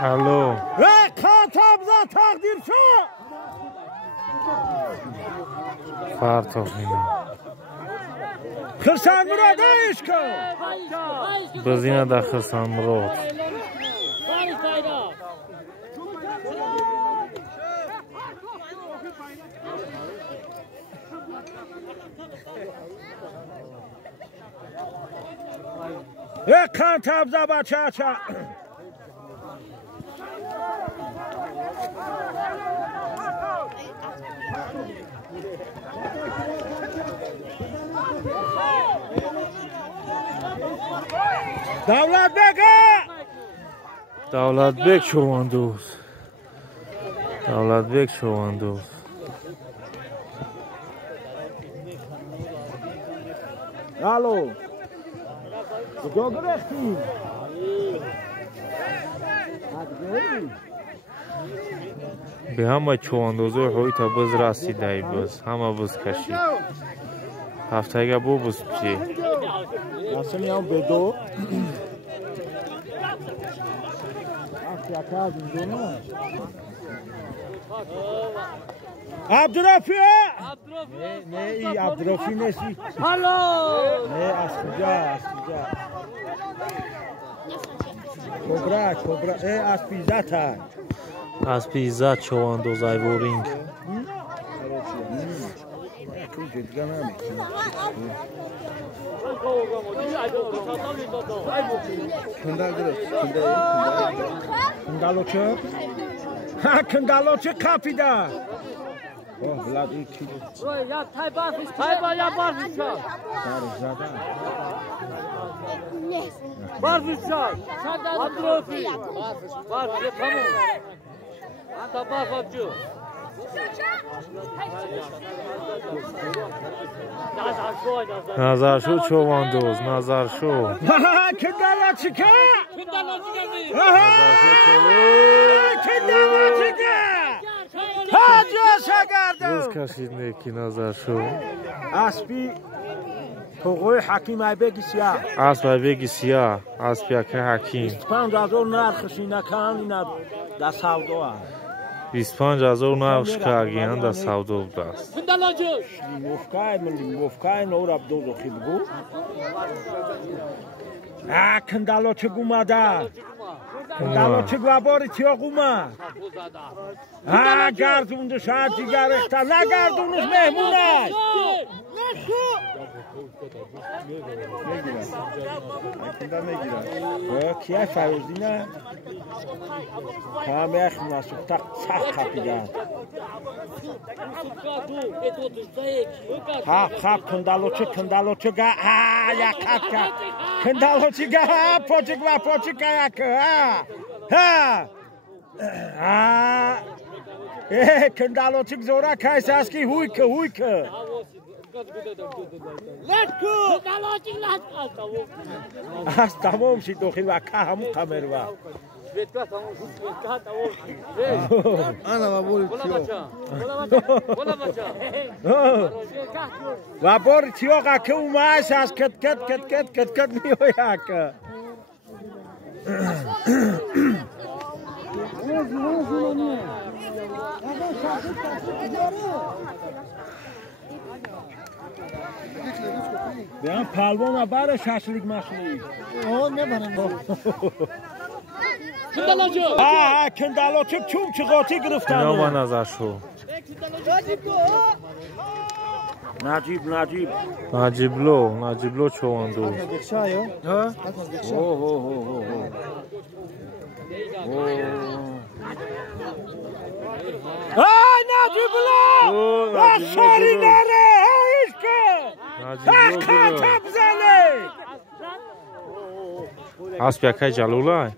الو کاتب ز تقدیر شو فرتاق می‌بینم خرسان مراد عشق بزینه در خرسان مراد کاتب ز بچه چه دولت بگه دولت بگ شواندوز دولت بگ شواندوز الو کجا گرفتی؟ به همه چواندوزه خوی تا بز رسیده ای بز همه بز کشید هفته اگه بو بز بچی اصلا میام به دو عبدالرفی نه ای عبدالرفی نیستی نه از کجا از کجا کبرا از پیزت هست از پیزت چواندوز ایوورینگ کندالوچه ها کندالوچه کافیده اوه ولاد این کی یا تای یا بارفیش شد بارفیش شد عبدالرفی بارفیش تموم انت بارفیش جو نظر شو چواندوز نظر شو کندالوچه که روز کشید نیکی نظر شو اسبی توقوی حکیم ایبگی سیاه اسب ایبگی سیاه اسب یکه حکیم 25,000 نرخشی نکن اینا در سودو هست 25,000 نرخش که اگیان در سودو بوده است موفکای نور عبدو خیل بو کندالوچه گومده کندالوچه گواباری تیا گومه گردونده شاید دیگر اختر نگردونش مهمونه کیه فروزی نه همه اخم نسوخته سخت خفیده خب کندالوچه گه یکت که کندالوچه گه پوچک و پوچک یکه کندالوچه زوره کیسه است که هوی که از تمام شید داخل و که همون قمر و و بار تیاغه که اومهش از کت میویه که بیان پلوان و بره ششلیک مشلیک کندالوچه چوم چقاطی گرفتن اینا با نظر شو نجیبلو چواندوز نجیبلو شاری نره هایش که کاتب زنه Аспи акай ҷалулай?